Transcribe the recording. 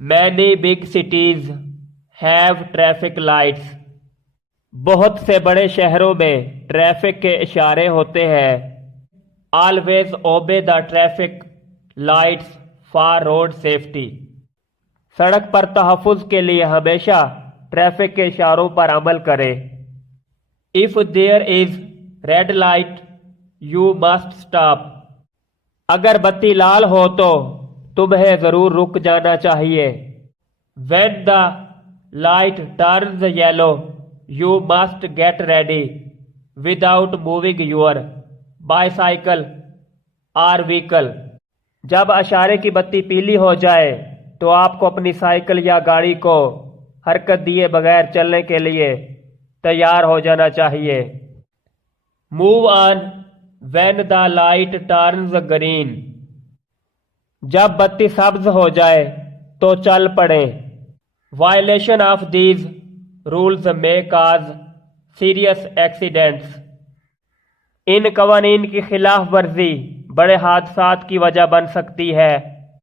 Many big cities have traffic lights. بہت سے بڑے شہروں میں ٹریفک کے اشارے ہوتے ہیں. Always obey the traffic lights for road safety. سڑک پر تحفظ کے لیے ہمیشہ ٹریفک کے اشاروں پر عمل کریں. If there is red light, you must stop. اگر بتی لال ہو تو تمہیں ضرور رک جانا چاہیے. When the light turns yellow, you must get ready without moving your bicycle or vehicle. جب اشارے کی بتی پیلی ہو جائے تو آپ کو اپنی سائیکل یا گاڑی کو حرکت دیے بغیر چلنے کے لیے تیار ہو جانا چاہیے. Move on when the light turns green. جب بتی سبز ہو جائے تو چل پڑیں. Violation of these rules may cause serious accidents. ان قوانین کی خلاف ورزی بڑے حادثات کی وجہ بن سکتی ہے.